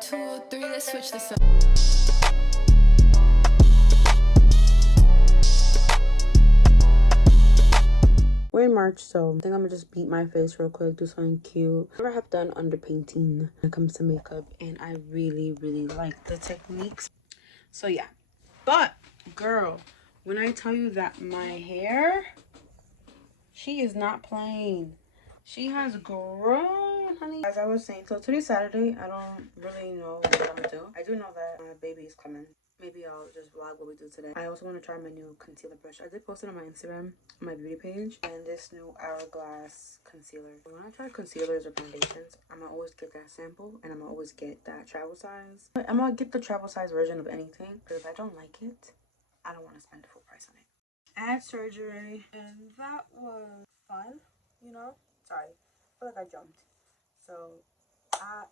2, 3, let's switch this up. We're in March, so I think I'm gonna just beat my face real quick, do something cute. I never have done underpainting when it comes to makeup, and I really like the techniques. So yeah, but girl, when I tell you that my hair, she is not playing. She has grown, honey. As I was saying, so today's Saturday. I don't really know what I'm gonna do. I do know that my baby is coming. Maybe I'll just vlog what we do today. I also want to try my new concealer brush. I did post it on my Instagram, on my beauty page, and this new Hourglass concealer. When I try concealers or foundations, I'm gonna always get that sample, and I'm gonna always get that travel size. But I'm gonna get the travel size version of anything, because if I don't like it, I don't want to spend the full price on it. I had surgery, and that was fun, you know? Sorry, I feel like I jumped. So,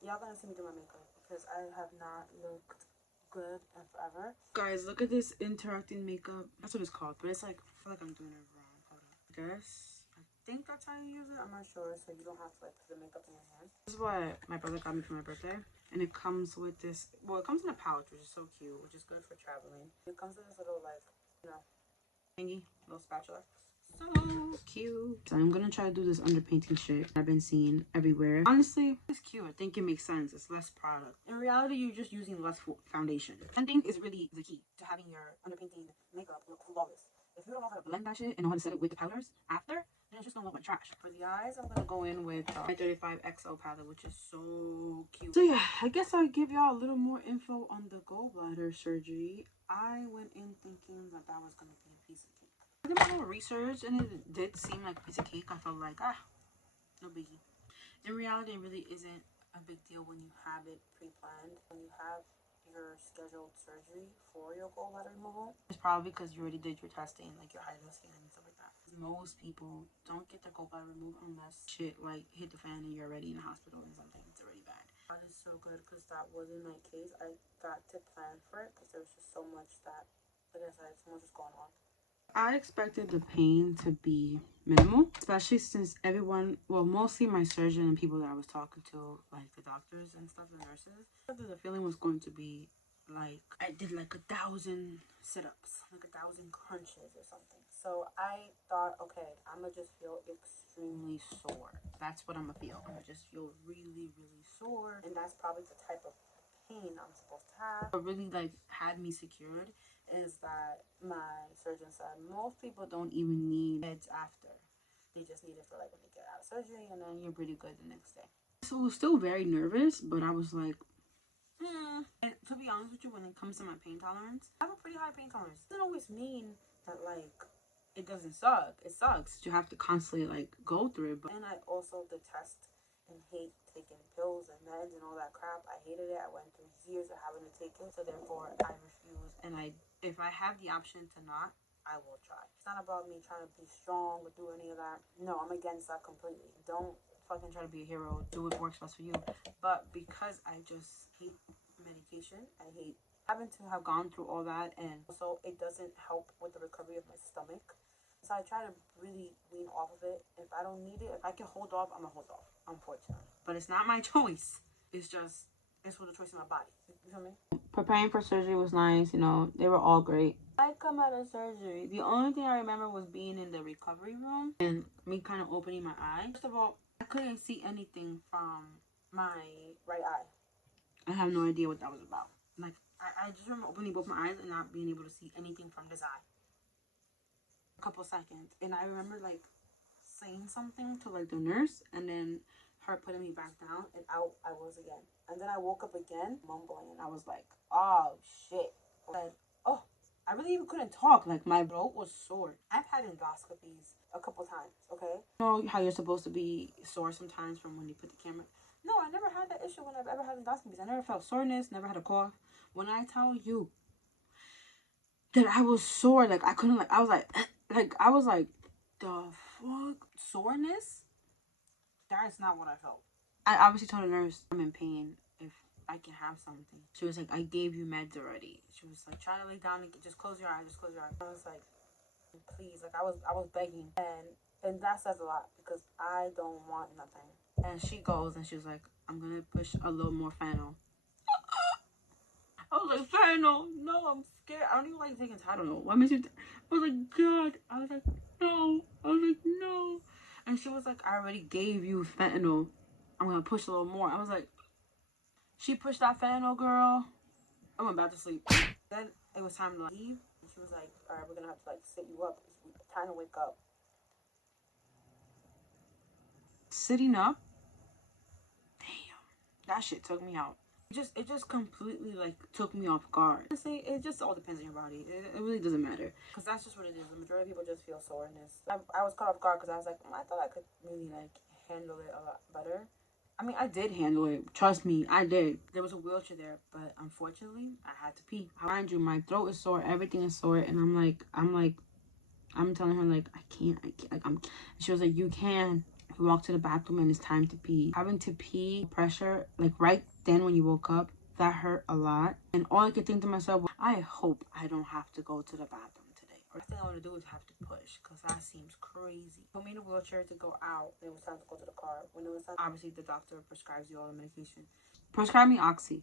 y'all gonna see me do my makeup, because I have not looked good and forever. Guys, look at this interacting makeup. That's what it's called, but it's like, I feel like I'm doing it wrong. Hold on. I think that's how you use it. I'm not sure, so you don't have to like put the makeup in your hand. This is what my brother got me for my birthday, and it comes with this. Well, it comes in a pouch, which is so cute, which is good for traveling. It comes with this little like, you know, thingy, little spatula. So cute. So I'm gonna try to do this underpainting shit I've been seeing everywhere. Honestly, it's cute. I think it makes sense. It's less product. In reality, you're just using less foundation. Blending is really the key to having your underpainting makeup look flawless. If you don't know how to blend that shit and know how to set it with the powders after, then it's just gonna look like trash. For the eyes, I'm gonna go in with my 35 XO palette, which is so cute. So yeah, I guess I'll give y'all a little more info on the gallbladder surgery. I went in thinking that was gonna be a piece of cake. I did my little research, and it did seem like a piece of cake. I felt like, no biggie. In reality, it really isn't a big deal when you have it pre-planned. When you have your scheduled surgery for your gallbladder removal, it's probably because you already did your testing, like your high-dose scan and stuff like that. Most people don't get their gallbladder removed unless shit like hit the fan and you're already in the hospital and something. It's already bad. That is so good, because that wasn't my case. I got to plan for it because there was just so much that, like I said, so much was going on. I expected the pain to be minimal, especially since everyone, well, mostly my surgeon and people that I was talking to, like the doctors and stuff, the nurses, the feeling was going to be like I did like 1,000 sit-ups, like 1,000 crunches or something. So I thought, okay, I'm gonna just feel extremely sore. That's what I'm gonna feel. I'm gonna just feel really sore, and that's probably the type of pain I'm supposed to have. What really like had me secured is that my surgeon said most people don't even need meds after. They just need it for like when they get out of surgery, and then you're pretty good the next day. So I was still very nervous, but I was like, And to be honest with you, when it comes to my pain tolerance, I have a pretty high pain tolerance. It doesn't always mean that like it doesn't suck. It sucks. You have to constantly like go through it. And I also detest and hate taking pills and meds and all that crap. I hated it. I went through years of having to take it, so therefore I refuse. And if I have the option to not, I will try. It's not about me trying to be strong or do any of that. No, I'm against that completely. Don't fucking try to be a hero. Do what works best for you. But because I just hate medication, I hate having to have gone through all that, and also it doesn't help with the recovery of my stomach. So I try to really wean off of it. If I don't need it, if I can hold off, I'm gonna hold off, unfortunately. But it's not my choice. It's for the choice of my body. You feel me? Preparing for surgery was nice, you know, they were all great. I come out of surgery, the only thing I remember was being in the recovery room and me kind of opening my eye. First of all, I couldn't see anything from my right eye. I have no idea what that was about. Like, I just remember opening both my eyes and not being able to see anything from this eye. A couple seconds. And I remember, like, saying something to, like, the nurse, and then her putting me back down, and out I was again. And then I woke up again, mumbling, and I was like, oh, shit. I said, oh, I really even couldn't talk. Like, my throat was sore. I've had endoscopies a couple times, okay? You know how you're supposed to be sore sometimes from when you put the camera. No, I never had that issue when I've ever had endoscopies. I never felt soreness, never had a cough. When I tell you that I was sore, like, I couldn't, like, I was like, the fuck? Soreness? That's not what I felt. I obviously told the nurse I'm in pain if I can have something. She was like, I gave you meds already. She was like, try to lay down and just close your eyes, just close your eyes. I was like, please, like I was begging. And that says a lot, because I don't want nothing. And she goes and she was like, I'm gonna push a little more Fano. I was like, fentanyl. No, I'm scared. I don't even like taking Tylenol. What makes you? I was like, God. I was like, no. I was like, no. And she was like, I already gave you fentanyl. I'm gonna push a little more. I was like, she pushed that fentanyl, girl. I went back to sleep. Then it was time to leave. And she was like, all right, we're gonna have to like sit you up. It's time to wake up. Sitting up, damn, that shit took me out. It just completely like took me off guard. Honestly, it just all depends on your body. It really doesn't matter, because that's just what it is. The majority of people just feel soreness. I was caught off guard because I was like, I thought I could really like handle it a lot better. I mean, I did handle it. Trust me, I did. There was a wheelchair there, but unfortunately, I had to pee. Mind you, my throat is sore, everything is sore, and I'm telling her like, I can't, like, she was like, you can. We walked to the bathroom and it's time to pee. Having to pee, pressure, like right then when you woke up, that hurt a lot. And all I could think to myself was, I hope I don't have to go to the bathroom today. Or the thing I want to do is have to push, because that seems crazy. Put me in a wheelchair to go out. It was time to go to the car. When it was time, obviously the doctor prescribes you all the medication. Prescribed me Oxy,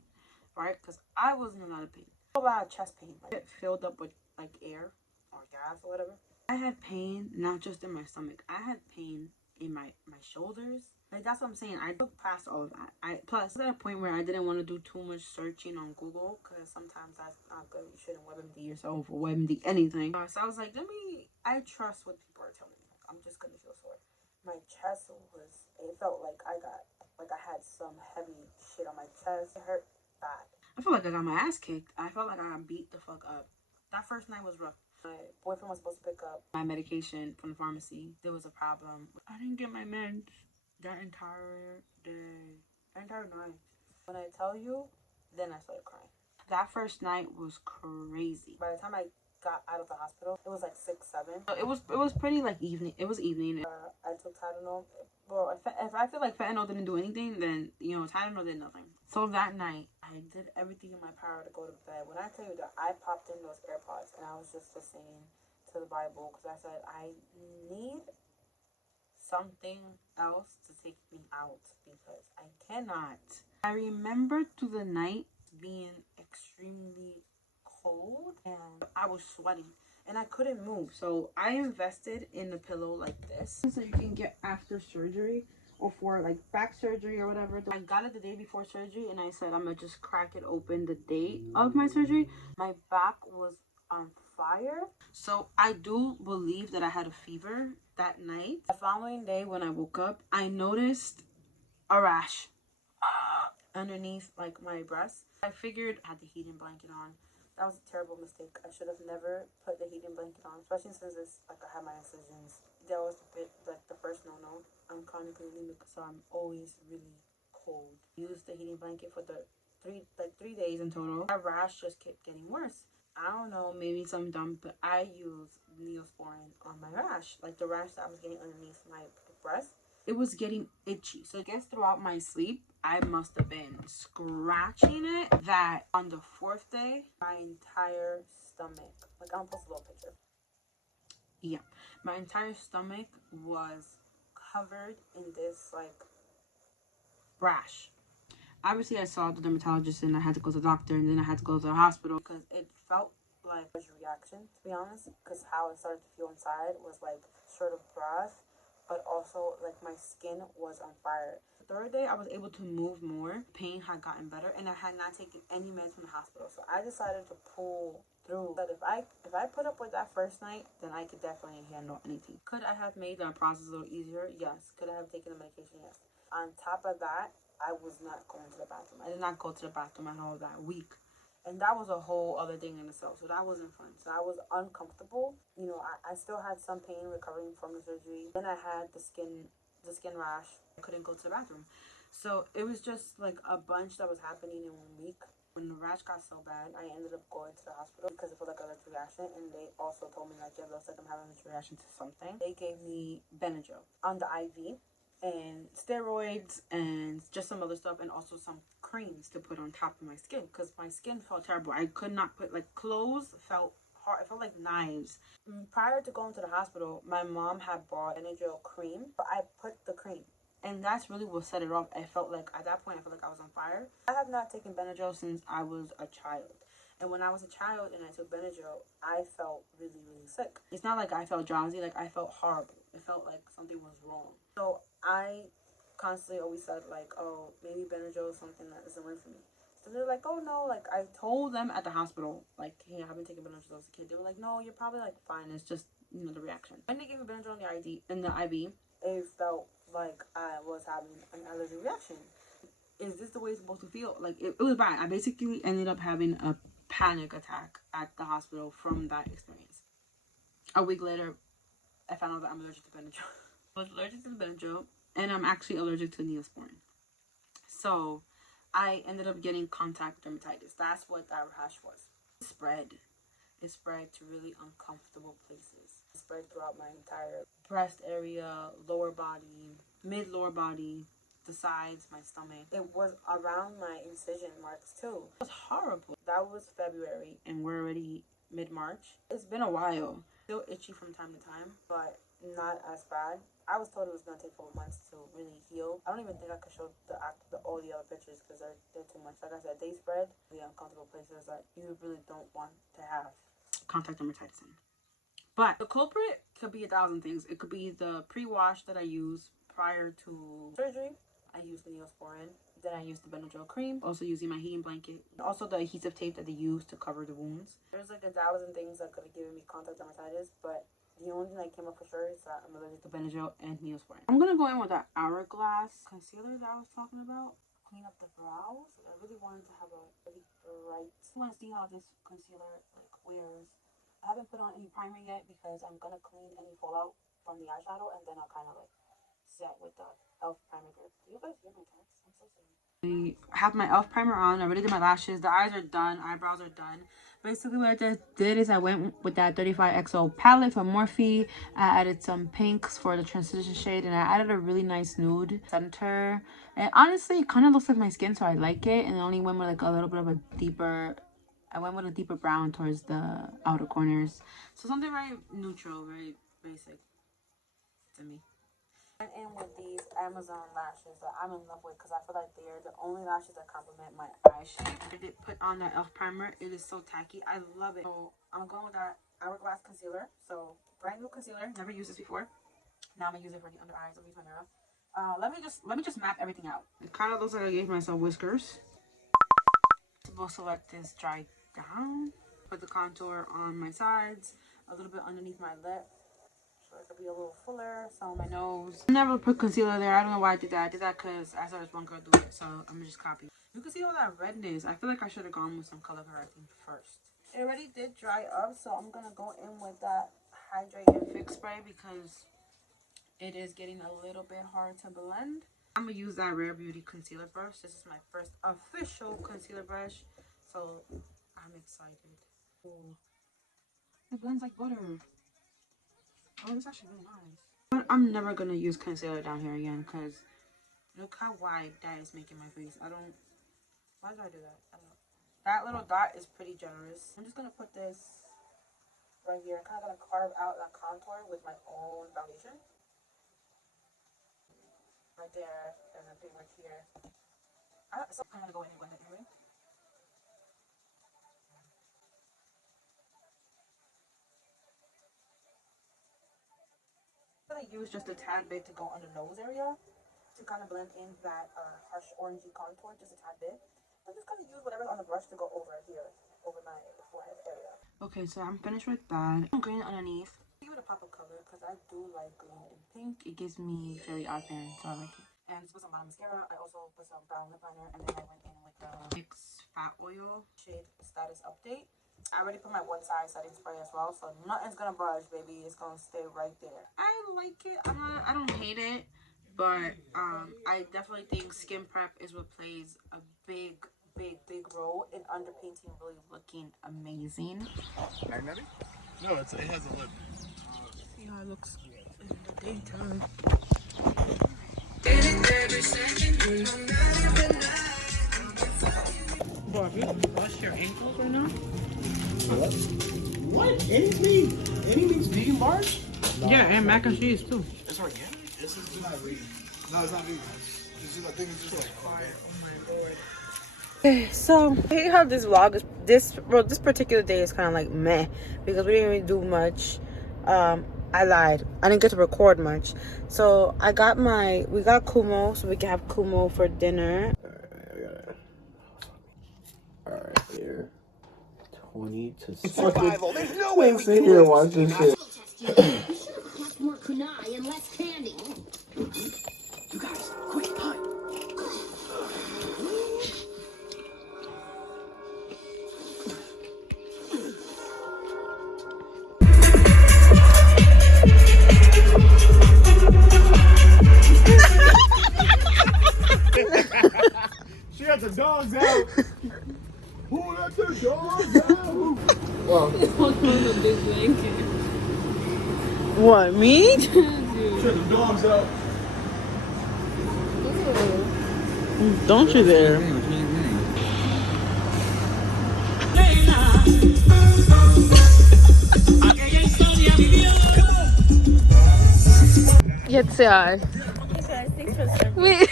right? Because I wasn't in a lot of pain. A lot of chest pain. Like, it filled up with like air or gas or whatever. I had pain, not just in my stomach. I had pain in my shoulders. Like, that's what I'm saying. I looked past all of that. Plus, at a point where I didn't want to do too much searching on Google, because sometimes that's not good. You shouldn't WebMD yourself or WebMD anything. So I was like, I trust what people are telling me. I'm just going to feel sore. My chest it felt like I had some heavy shit on my chest. It hurt bad. I felt like I got my ass kicked. I felt like I got beat the fuck up. That first night was rough. My boyfriend was supposed to pick up my medication from the pharmacy. There was a problem. I didn't get my meds that entire day. That entire night. When I tell you, then I started crying. That first night was crazy. By the time I got out of the hospital, it was like 6, 7. So it was pretty like evening. It was evening. I took Tylenol. Well, if I feel like fentanyl didn't do anything, then, you know, Tylenol did nothing. So that night, I did everything in my power to go to bed. When I tell you that I popped in those AirPods and I was just listening to the Bible, because I said, I need something else to take me out, because I cannot. I remember through the night being extremely cold and I was sweating and I couldn't move. So I invested in a pillow like this, so you can get after surgery or for like back surgery or whatever. I got it the day before surgery and I said I'm gonna just crack it open the date of my surgery. My back was on fire. So I do believe that I had a fever that night. The following day when I woke up, I noticed a rash underneath like my breast. I figured I had the heating blanket on. That was a terrible mistake. I should have never put the heating blanket on, especially since it's like I had my incisions. That was the first no. I'm chronically anemic, so I'm always really cold. Used the heating blanket for the 3 days in total. That rash just kept getting worse. I don't know, maybe some dumb, but I used Neosporin on my rash, like the rash that I was getting underneath my breast. It was getting itchy. So I guess throughout my sleep, I must have been scratching it, that on the 4th day, my entire stomach, like I'll post a little picture. Yeah, my entire stomach was covered in this like rash. Obviously, I saw the dermatologist and I had to go to the doctor, and then I had to go to the hospital because it felt like a reaction, to be honest, because how it started to feel inside was like short of breath, but also like my skin was on fire. The 3rd day, I was able to move more. Pain had gotten better, and I had not taken any meds from the hospital. So I decided to pull through. But if I put up with that first night, then I could definitely handle anything. Could I have made that process a little easier? Yes. Could I have taken the medication? Yes. On top of that, I was not going to the bathroom. I did not go to the bathroom at all that week. And that was a whole other thing in itself. So that wasn't fun. So I was uncomfortable. You know, I still had some pain recovering from the surgery. Then I had the skin rash. I couldn't go to the bathroom. So it was just like a bunch that was happening in 1 week. When the rash got so bad, I ended up going to the hospital because it felt like an allergic reaction. And they also told me, like, yeah, looks like I'm having an allergic reaction to something. They gave me Benadryl on the IV, and steroids and just some other stuff, and also some creams to put on top of my skin, because my skin felt terrible. I could not put, like, clothes felt hard. It felt like knives. Prior to going to the hospital, my mom had bought Benadryl cream, but I put the cream And that's really what set it off. I felt like, at that point, I felt like I was on fire. I have not taken Benadryl since I was a child. And when I was a child and I took Benadryl, I felt really, really sick. It's not like I felt drowsy, like I felt horrible. It felt like something was wrong. So I constantly always said like, oh, maybe Benadryl is something that isn't right for me. So they're like, oh no, like I told them at the hospital, like, hey, I haven't taken Benadryl as a kid. They were like, no, you're probably like fine. It's just, you know, the reaction. When they gave me Benadryl in the IV, it felt like I was having an allergic reaction. Is this the way it's supposed to feel? Like it was bad. I basically ended up having a panic attack at the hospital from that experience. A week later, I found out that I'm allergic to Benadryl. I was allergic to the Benadryl, and I'm actually allergic to Neosporin. So I ended up getting contact dermatitis. That's what that rash was. It spread to really uncomfortable places. It spread throughout my entire breast area, lower body, mid-lower body, the sides, my stomach. It was around my incision marks too. It was horrible. That was February and we're already mid-March. It's been a while. Still itchy from time to time, but not as bad. I was told it was going to take 4 months to really heal. I don't even think I could show all the other pictures because they're too much. Like I said, they spread the uncomfortable places that you really don't want to have contact dermatitis in. But the culprit could be 1,000 things. It could be the pre-wash that I use prior to surgery. I use the Neosporin. Then I use the Benadryl cream. Also using my heating blanket. Also the adhesive tape that they use to cover the wounds. There's like 1,000 things that could have given me contact dermatitis, but the only thing that came up for sure is that I'm allergic to Benadryl and Neosporin. I'm gonna go in with that Hourglass concealer that I was talking about. Clean up the brows. I really wanted to have a really bright. I want to see how this concealer like wears. I haven't put on any primer yet because I'm gonna clean any fallout from the eyeshadow and then I'll kind of like set with the e.l.f. primer grip. Do you guys hear my text? I'm so sorry. I have my e.l.f. primer on. I already did my lashes. The eyes are done. Eyebrows are done. Basically what I just did is I went with that 35XO palette from Morphe. I added some pinks for the transition shade and I added a really nice nude center. And honestly, it kind of looks like my skin, so I like it. And I only went with like a little bit of a deeper... I went with a deeper brown towards the outer corners. So something very neutral, very basic to me. I'm in with these Amazon lashes that I'm in love with because I feel like they're the only lashes that complement my eye shape. I did put on that e.l.f. primer. It is so tacky. I love it. So I'm going with that Hourglass concealer. So brand new concealer. Never used this before. Now I'm gonna use it for the under eyes. I'll use my mirror. Let me just map everything out. It kind of looks like I gave myself whiskers. I'm supposed to let this dry down. Put the contour on my sides, a little bit underneath my lip. So it could be a little fuller, some on my nose. I never put concealer there. I don't know why I did that. I did that because I saw this one girl do it, so I'm gonna just copy. You can see all that redness. I feel like I should have gone with some color correcting first. It already did dry up, so I'm gonna go in with that Hydrate and Fix spray because it is getting a little bit hard to blend. I'm gonna use that Rare Beauty concealer brush. This is my first official concealer brush, so I'm excited. Ooh. It blends like butter. Oh, it's actually really nice. But I'm never gonna use concealer down here again because look how wide that is making my face. I don't. Why did I do that? I don't know. That little dot is pretty generous. I'm just gonna put this right here. I'm kind of gonna carve out that contour with my own foundation. Right there, and then pretty much here. So I'm gonna go in and blend it anyway. I'm gonna use just a tad bit to go on the nose area to kind of blend in that harsh orangey contour, just a tad bit. I'm just gonna use whatever's on the brush to go over here, over my forehead area. Okay, so I'm finished with that. Green underneath. Give it a pop of color because I do like green and pink. It gives me very odd parents, so I like it. And just put some brown mascara. I also put some brown lip liner, and then I went in with the NYX Fat Oil shade Status Update. I already put my one size setting spray as well, so nothing's gonna budge, baby. It's gonna stay right there. I like it. I don't hate it, but I definitely think skin prep is what plays a big role in underpainting really looking amazing. Magnetic? No, it has a lip. See how it looks in the daytime. Bro, if you wash your ankles right now? What? Anything? Anything's vegan bars? Yeah, and mac and cheese too. It's organic. This is not vegan. No, it's not vegan. It's just, I think it's just like hard. Okay, so I hate how this vlog is this particular day is kind of like meh because we didn't really do much. I lied. I didn't get to record much. So we got Kumo, so we can have Kumo for dinner. Alright, here. 20 to Survival. There's no way we sit here and watch this shit. You should have packed more kunai and less candy. You guys, quick, time. She got the dogs out. Who let the dogs out? Well, What, me? she got the dogs out. Don't you dare. Jetzt ja. Wait.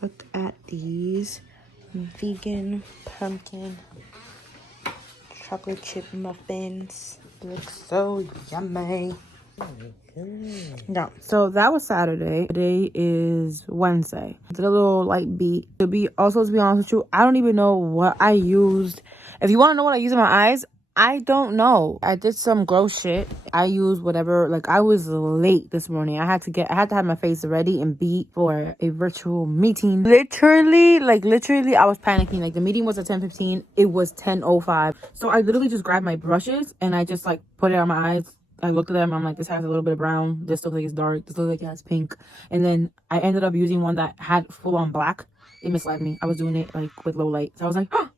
Look at these vegan pumpkin chocolate chip muffins. Look so yummy. Yeah, so that was Saturday. Today is Wednesday. It's a little light beat. To be honest with you, I don't even know what I used. If you want to know what I used in my eyes, I don't know. I did some gross shit. I used whatever. Like, I was late this morning. I had to have my face ready and beat for a virtual meeting. Literally, I was panicking. Like, the meeting was at 10:15. It was 10:05. So I literally just grabbed my brushes and I just like put it on my eyes. I looked at them. I'm like, this has a little bit of brown. This looks like it's dark. This looks like it has pink. And then I ended up using one that had full on black. It misled me. I was doing it like with low light. So I was like, oh.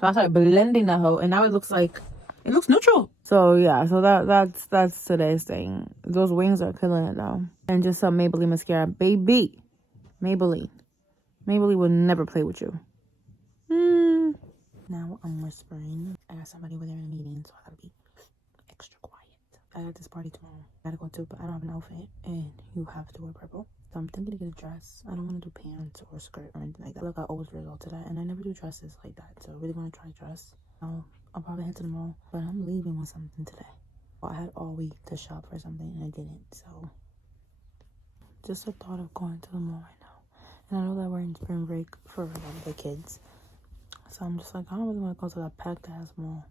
So I started blending the hoe, and now it looks neutral. So yeah, so that's today's thing. Those wings are killing it though. And just some Maybelline mascara, baby. Maybelline will never play with you. Now I'm whispering. I got somebody over there in a meeting, so I gotta be extra quiet. I got this party tomorrow. I gotta go to, but I don't have an outfit, and you have to wear purple. So I'm thinking to get a dress. I don't want to do pants or skirt or anything like that. Look, I always resort to that, and I never do dresses like that. So I really want to try a dress. I'll probably head to the mall, but I'm leaving with something today. Well, I had all week to shop for something, and I didn't. So just the thought of going to the mall right now, and I know that we're in spring break for a lot of the kids. So I'm just like, I don't really want to go to that packed ass mall.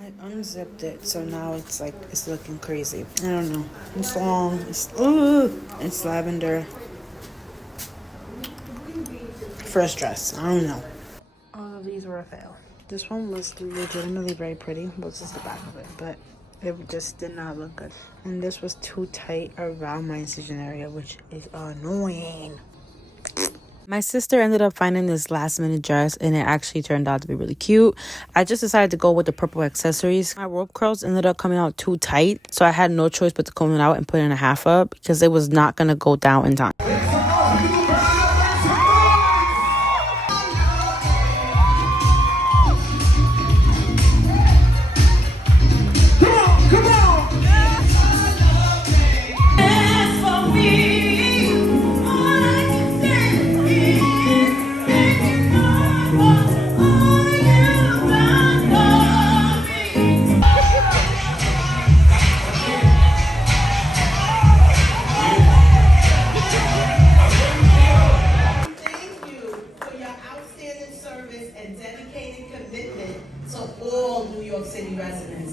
I unzipped it, so now it's like it's looking crazy. I don't know. It's long. It's lavender. Fresh dress. I don't know. All of these were a fail. This one was legitimately very pretty. But this is the back of it, but it just did not look good. And this was too tight around my incision area, which is annoying. My sister ended up finding this last minute dress and it actually turned out to be really cute. I just decided to go with the purple accessories. My rope curls ended up coming out too tight, so I had no choice but to comb it out and put in a half up because it was not going to go down in time.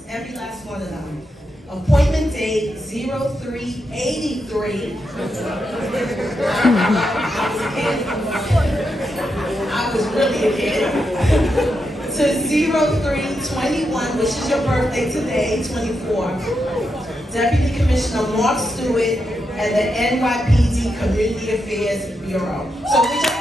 Every last one of them. Appointment date 0383. I was really a kid. To 0321, which is your birthday today, 24. Deputy Commissioner Mark Stewart and the NYPD Community Affairs Bureau. So we just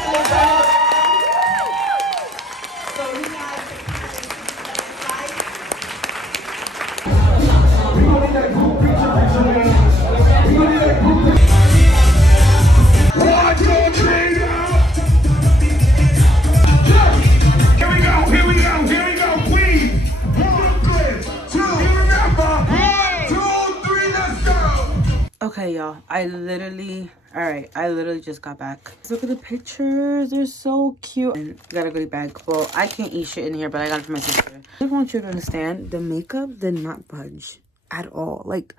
Okay, y'all. I literally just got back. Look at the pictures. They're so cute. And got a goodie bag. Well, I can't eat shit in here, but I got it for my sister. I just want you to understand, the makeup did not budge at all. Like,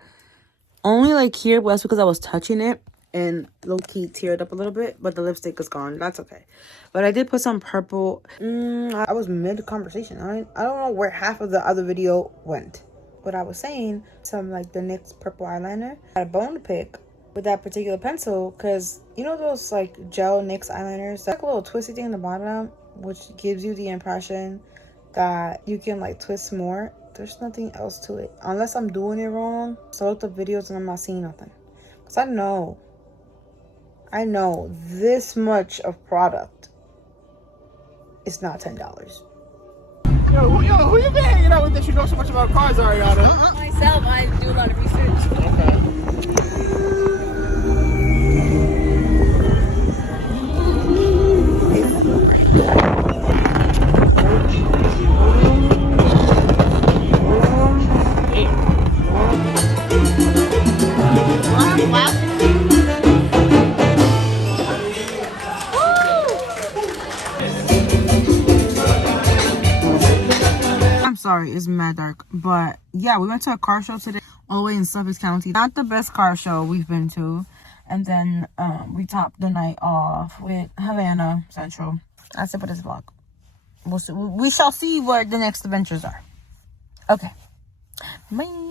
only like here, but that's because I was touching it and low-key teared up a little bit, but the lipstick is gone. That's okay. But I did put some purple. I was mid-conversation. I don't know where half of the other video went. But I was saying some like the NYX purple eyeliner. I had a bone to pick with that particular pencil, because you know those like gel NYX eyeliners, like a little twisty thing in the bottom, which gives you the impression that you can like twist more. There's nothing else to it unless I'm doing it wrong. So I looked up videos and I'm not seeing nothing, because I know this much of product is not $10. Yo, who you been hanging out with that you know so much about cars, Ariana? Myself, I do a lot of research. Okay. I'm sorry, it's mad dark. But yeah, we went to a car show today all the way in Suffolk County. Not the best car show we've been to. And then we topped the night off with Havana Central. That's it for this vlog. We shall see what the next adventures are. Okay. Bye.